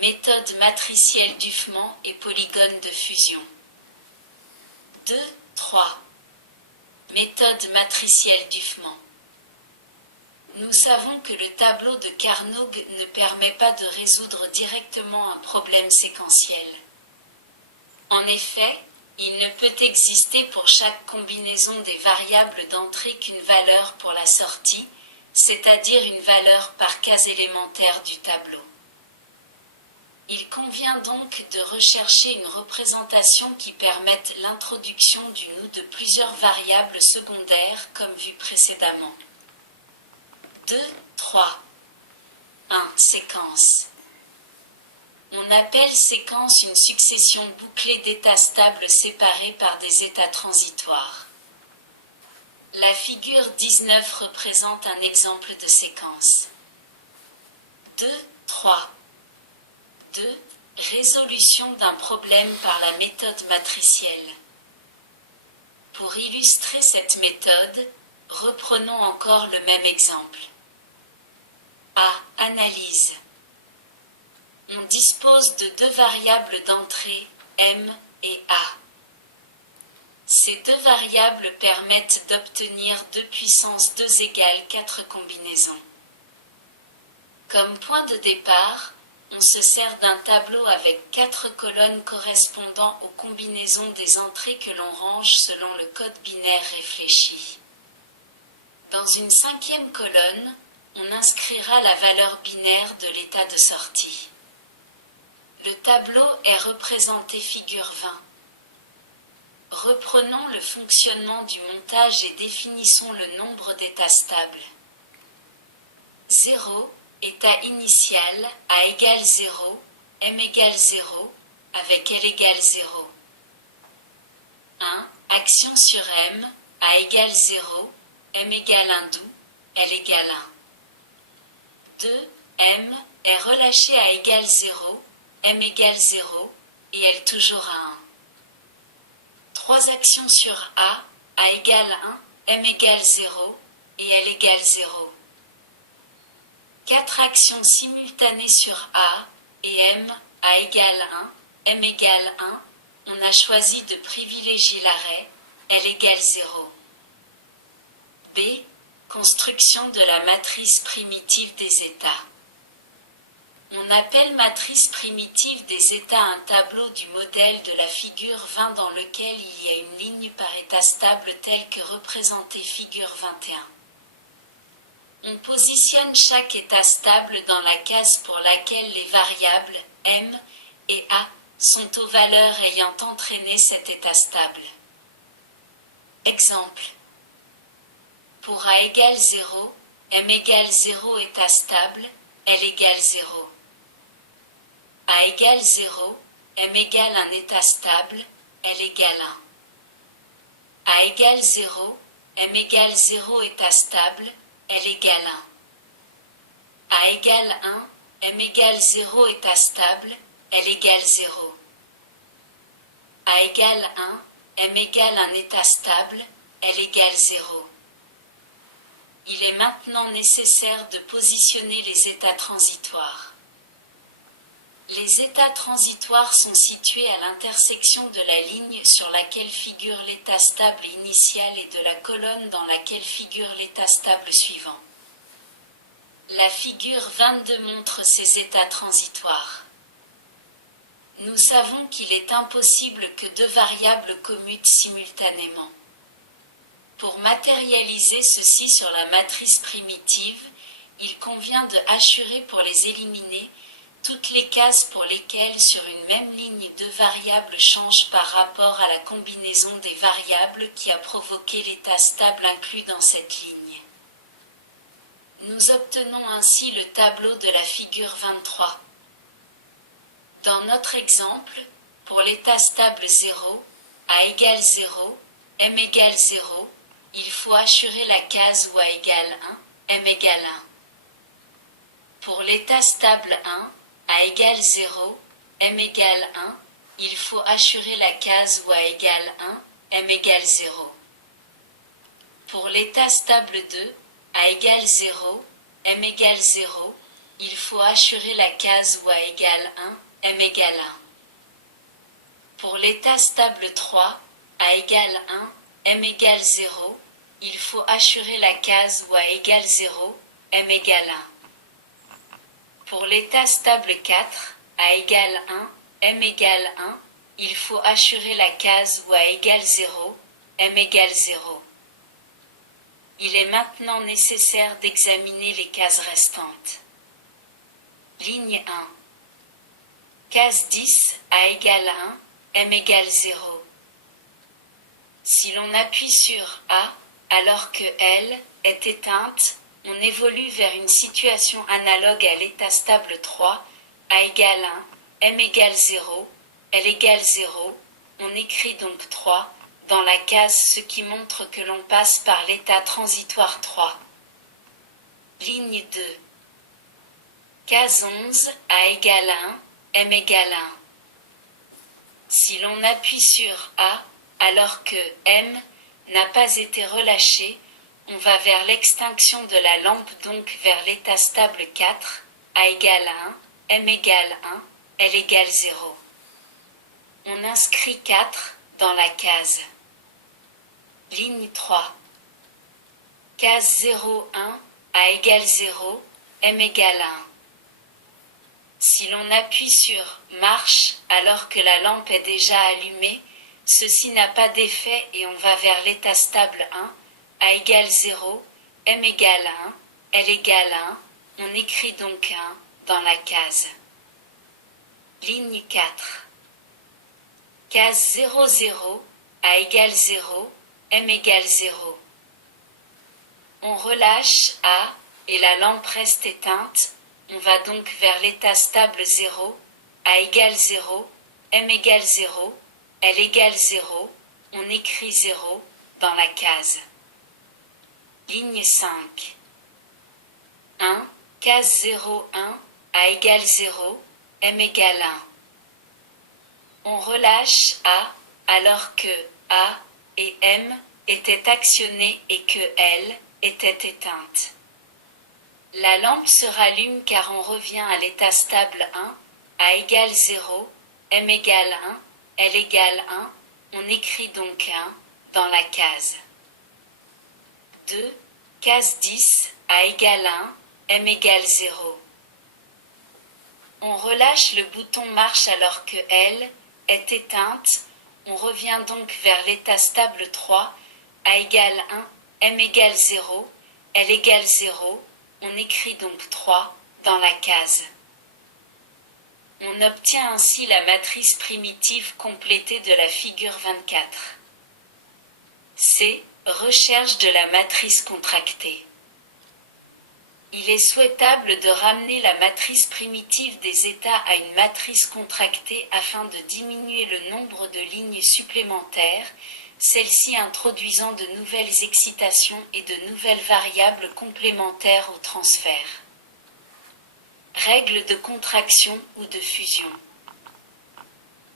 Méthode matricielle d'Huffman et polygone de fusion. 2, 3. Méthode matricielle d'Huffman. Nous savons que le tableau de Carnot ne permet pas de résoudre directement un problème séquentiel. En effet, il ne peut exister pour chaque combinaison des variables d'entrée qu'une valeur pour la sortie, c'est-à-dire une valeur par case élémentaire du tableau. Il convient donc de rechercher une représentation qui permette l'introduction d'une ou de plusieurs variables secondaires comme vu précédemment. 2, 3. 1. Séquence. On appelle séquence une succession bouclée d'états stables séparés par des états transitoires. La figure 19 représente un exemple de séquence. 2, 3. 2. Résolution d'un problème par la méthode matricielle. Pour illustrer cette méthode, reprenons encore le même exemple. A. Analyse. On dispose de deux variables d'entrée, M et A. Ces deux variables permettent d'obtenir 2 puissance 2 égale 4 combinaisons. Comme point de départ, on se sert d'un tableau avec 4 colonnes correspondant aux combinaisons des entrées que l'on range selon le code binaire réfléchi. Dans une 5e colonne, on inscrira la valeur binaire de l'état de sortie. Le tableau est représenté figure 20. Reprenons le fonctionnement du montage et définissons le nombre d'états stables. 0. État initial, A égale 0, M égale 0, avec L égale 0. 1. Action sur M, A égale 0, M égale 1 d'où, L égale 1. 2. M est relâché à égale 0, M égale 0, et L toujours à 1. 3 actions sur A égale 1, M égale 0, et L égale 0. 4 actions simultanées sur A et M, A égale 1, M égale 1, on a choisi de privilégier l'arrêt, L égale 0. B. Construction de la matrice primitive des états. On appelle matrice primitive des états un tableau du modèle de la figure 20 dans lequel il y a une ligne par état stable telle que représentée figure 21. On positionne chaque état stable dans la case pour laquelle les variables M et A sont aux valeurs ayant entraîné cet état stable. Exemple. Pour A égale 0, M égale 0 état stable, L égale 0. A égale 0, M égale un état stable, L égale 1. A égale 0, M égale 0 état stable, L égale 1. A égale 1, M égale 0 état stable, L égale 0. A égale 1, M égale un état stable, L égale 0. Il est maintenant nécessaire de positionner les états transitoires. Les états transitoires sont situés à l'intersection de la ligne sur laquelle figure l'état stable initial et de la colonne dans laquelle figure l'état stable suivant. La figure 22 montre ces états transitoires. Nous savons qu'il est impossible que deux variables commutent simultanément. Pour matérialiser ceci sur la matrice primitive, il convient de hachurer pour les éliminer toutes les cases pour lesquelles sur une même ligne deux variables changent par rapport à la combinaison des variables qui a provoqué l'état stable inclus dans cette ligne. Nous obtenons ainsi le tableau de la figure 23. Dans notre exemple, pour l'état stable 0, A égale 0, M égale 0, il faut hachurer la case où A égale 1, M égale 1. Pour l'état stable 1, A égale 0, M égale 1, il faut hachurer la case où A égale 1, M égale 0. Pour l'état stable 2, A égale 0, M égale 0, il faut assurer la case ou a égale 1, m égale 1. Pour l'état stable 3, a égale 1, m égale 0, il faut assurer la case ou a égale 0, m égale 1. Pour l'état stable 4, a égale 1, m égale 1, il faut assurer la case ou a égale 0, m égale 0. Il est maintenant nécessaire d'examiner les cases restantes. Ligne 1. Case 10, a égale 1, m égale 0. Si l'on appuie sur A, alors que L est éteinte, on évolue vers une situation analogue à l'état stable 3, A égale 1, M égale 0, L égale 0, on écrit donc 3 dans la case, ce qui montre que l'on passe par l'état transitoire 3. Ligne 2. Case 11, A égale 1, M égale 1. Si l'on appuie sur A, alors que M n'a pas été relâché, on va vers l'extinction de la lampe, donc vers l'état stable 4, A égale 1, M égale 1, L égale 0. On inscrit 4 dans la case. Ligne 3. Case 0, 1, A égale 0, M égale 1. Si l'on appuie sur Marche alors que la lampe est déjà allumée, ceci n'a pas d'effet et on va vers l'état stable 1, A égale 0, M égale 1, L égale 1, on écrit donc 1 dans la case. Ligne 4. Case 0, 0, A égale 0, M égale 0. On relâche A et la lampe reste éteinte, on va donc vers l'état stable 0, A égale 0, M égale 0, L égale 0, on écrit 0 dans la case. Ligne 5. 1, case 0, 1, A égale 0, M égale 1. On relâche A alors que A et M étaient actionnés et que L était éteinte. La lampe se rallume car on revient à l'état stable 1, A égale 0, M égale 1, L égale 1, on écrit donc 1 dans la case. 2, case 10, A égale 1, M égale 0. On relâche le bouton marche alors que L est éteinte, on revient donc vers l'état stable 3, A égale 1, M égale 0, L égale 0, on écrit donc 3 dans la case. On obtient ainsi la matrice primitive complétée de la figure 24. C. Recherche de la matrice contractée. Il est souhaitable de ramener la matrice primitive des états à une matrice contractée afin de diminuer le nombre de lignes supplémentaires, celles-ci introduisant de nouvelles excitations et de nouvelles variables complémentaires au transfert. Règle de contraction ou de fusion.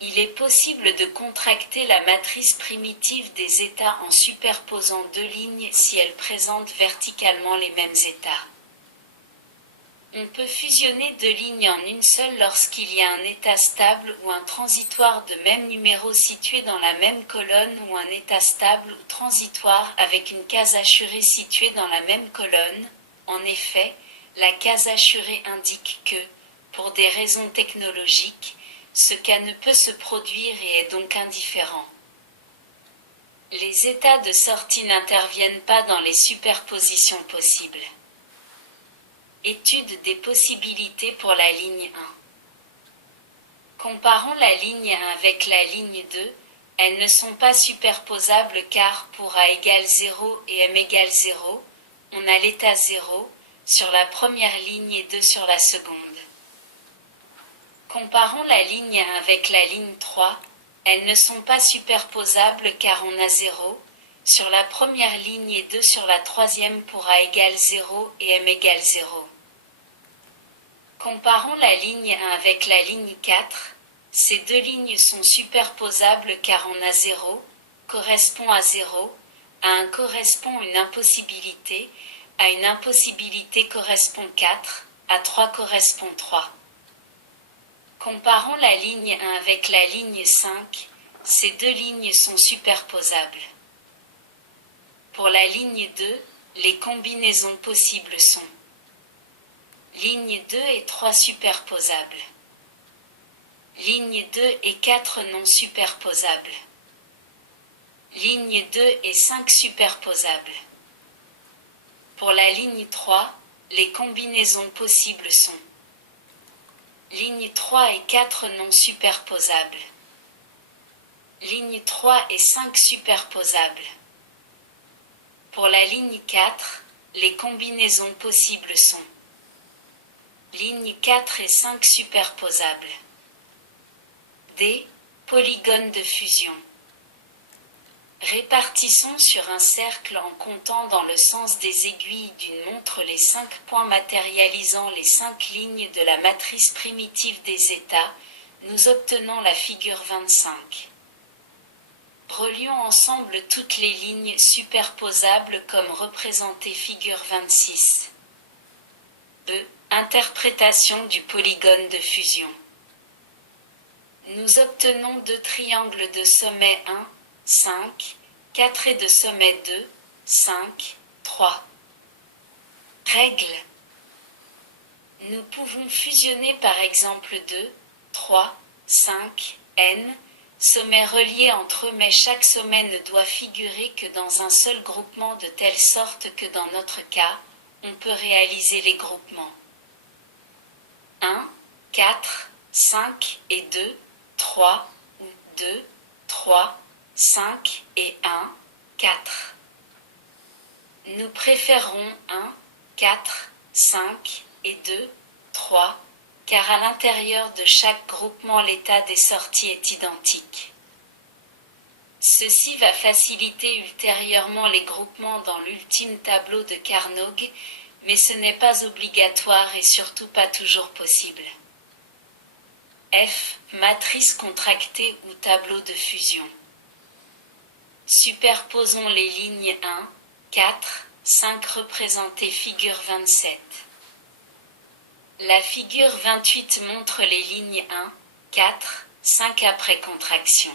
Il est possible de contracter la matrice primitive des états en superposant deux lignes si elles présentent verticalement les mêmes états. On peut fusionner deux lignes en une seule lorsqu'il y a un état stable ou un transitoire de même numéro situé dans la même colonne ou un état stable ou transitoire avec une case assurée située dans la même colonne. En effet, la case assurée indique que, pour des raisons technologiques, ce cas ne peut se produire et est donc indifférent. Les états de sortie n'interviennent pas dans les superpositions possibles. Étude des possibilités pour la ligne 1. Comparons la ligne 1 avec la ligne 2, elles ne sont pas superposables car pour A égale 0 et M égale 0, on a l'état 0 sur la première ligne et 2 sur la seconde. Comparons la ligne 1 avec la ligne 3, elles ne sont pas superposables car on a 0 sur la première ligne et 2 sur la troisième pour A égale 0 et M égale 0. Comparons la ligne 1 avec la ligne 4, ces deux lignes sont superposables car on a 0, correspond à 0, à 1 correspond une impossibilité, à une impossibilité correspond 4, à 3 correspond 3. Comparons la ligne 1 avec la ligne 5, ces deux lignes sont superposables. Pour la ligne 2, les combinaisons possibles sont ligne 2 et 3 superposables. Ligne 2 et 4 non superposables. Ligne 2 et 5 superposables. Pour la ligne 3, les combinaisons possibles sont ligne 3 et 4 non superposables. Ligne 3 et 5 superposables. Pour la ligne 4, les combinaisons possibles sont ligne 4 et 5 superposables. D. Polygone de fusion. Répartissons sur un cercle en comptant dans le sens des aiguilles d'une montre les 5 points matérialisant les 5 lignes de la matrice primitive des états, nous obtenons la figure 25. Relions ensemble toutes les lignes superposables comme représentées figure 26. E. Interprétation du polygone de fusion. Nous obtenons deux triangles de sommet 1, 5, 4 et de sommet 2, 5, 3. Règle. Nous pouvons fusionner par exemple 2, 3, 5, n, sommets reliés entre eux, mais chaque sommet ne doit figurer que dans un seul groupement de telle sorte que dans notre cas, on peut réaliser les groupements 1, 4, 5 et 2, 3, ou 2, 3, 5 et 1, 4. Nous préférons 1, 4, 5 et 2, 3, car à l'intérieur de chaque groupement l'état des sorties est identique. Ceci va faciliter ultérieurement les groupements dans l'ultime tableau de Carnot, mais ce n'est pas obligatoire et surtout pas toujours possible. F. Matrice contractée ou tableau de fusion. Superposons les lignes 1, 4, 5 représentées figure 27. La figure 28 montre les lignes 1, 4, 5 après contraction.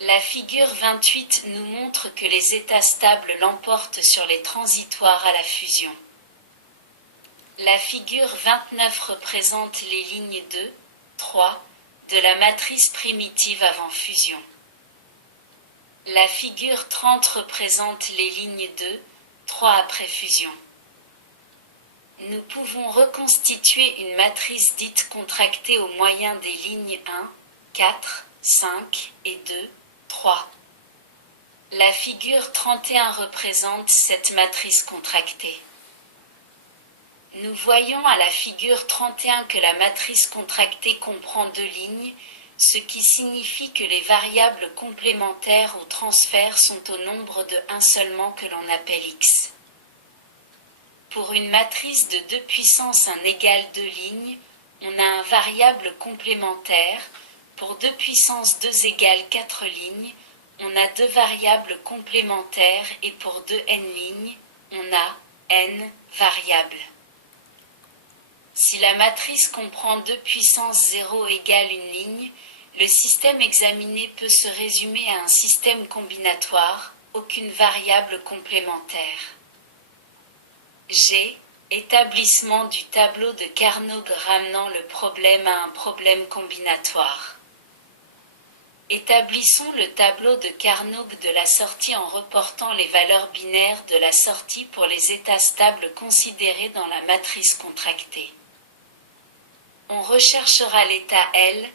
La figure 28 nous montre que les états stables l'emportent sur les transitoires à la fusion. La figure 29 représente les lignes 2, 3 de la matrice primitive avant fusion. La figure 30 représente les lignes 2, 3 après fusion. Nous pouvons reconstituer une matrice dite contractée au moyen des lignes 1, 4, 5 et 2, 3. La figure 31 représente cette matrice contractée. Nous voyons à la figure 31 que la matrice contractée comprend deux lignes, ce qui signifie que les variables complémentaires au transfert sont au nombre de 1 seulement que l'on appelle x. Pour une matrice de 2 puissance 1 égale 2 lignes, on a un variable complémentaire. Pour 2 puissance 2 égale 4 lignes, on a deux variables complémentaires et pour 2n lignes, on a n variables. Si la matrice comprend 2 puissance 0 égale une ligne, le système examiné peut se résumer à un système combinatoire, aucune variable complémentaire. G. Établissement du tableau de Carnot ramenant le problème à un problème combinatoire. Établissons le tableau de Carnot de la sortie en reportant les valeurs binaires de la sortie pour les états stables considérés dans la matrice contractée. On recherchera l'état L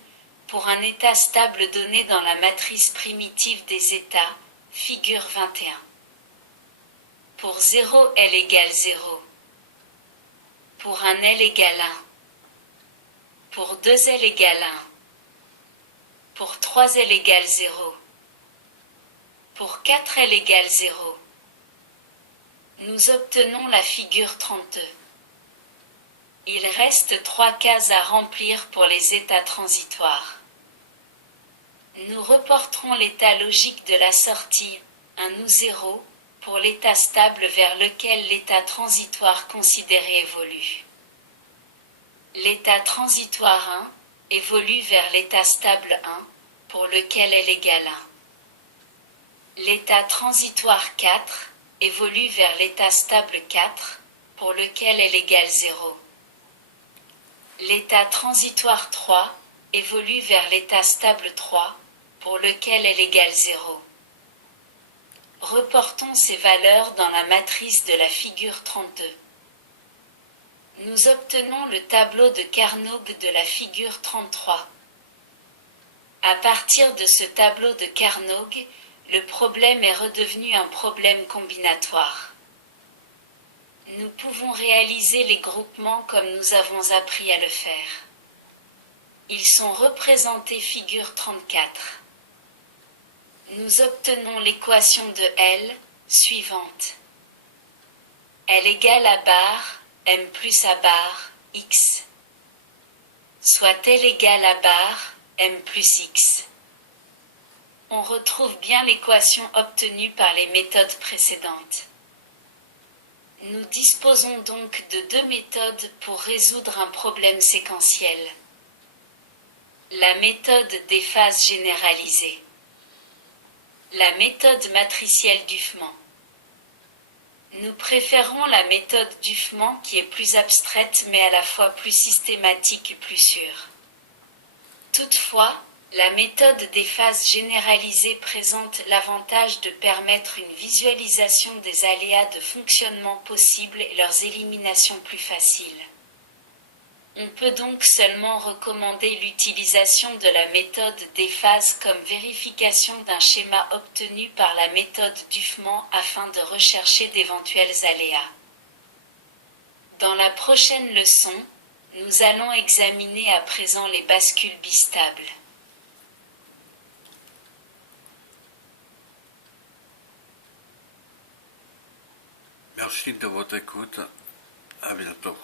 pour un état stable donné dans la matrice primitive des états, figure 21. Pour 0, L égale 0. Pour un L égale 1. Pour 2 L égale 1. Pour 3 L égale 0. Pour 4 L égale 0. Nous obtenons la figure 32. Il reste 3 cases à remplir pour les états transitoires. Nous reporterons l'état logique de la sortie, 1 ou 0, pour l'état stable vers lequel l'état transitoire considéré évolue. L'état transitoire 1 évolue vers l'état stable 1, pour lequel elle égale 1. L'état transitoire 4 évolue vers l'état stable 4, pour lequel elle égale 0. L'état transitoire 3 évolue vers l'état stable 3, pour lequel elle égale 0. Reportons ces valeurs dans la matrice de la figure 32. Nous obtenons le tableau de Carnot de la figure 33. À partir de ce tableau de Carnot, le problème est redevenu un problème combinatoire. Nous pouvons réaliser les groupements comme nous avons appris à le faire. Ils sont représentés figure 34. Nous obtenons l'équation de L, suivante. L égale à barre, M plus à barre, X. Soit L égale à barre, M plus X. On retrouve bien l'équation obtenue par les méthodes précédentes. Nous disposons donc de deux méthodes pour résoudre un problème séquentiel. La méthode des phases généralisées. La méthode matricielle d'Huffman. Nous préférons la méthode d'Huffman qui est plus abstraite mais à la fois plus systématique et plus sûre. Toutefois, la méthode des phases généralisées présente l'avantage de permettre une visualisation des aléas de fonctionnement possibles et leurs éliminations plus faciles. On peut donc seulement recommander l'utilisation de la méthode des phases comme vérification d'un schéma obtenu par la méthode d'Huffman afin de rechercher d'éventuels aléas. Dans la prochaine leçon, nous allons examiner à présent les bascules bistables. Merci de votre écoute. À bientôt.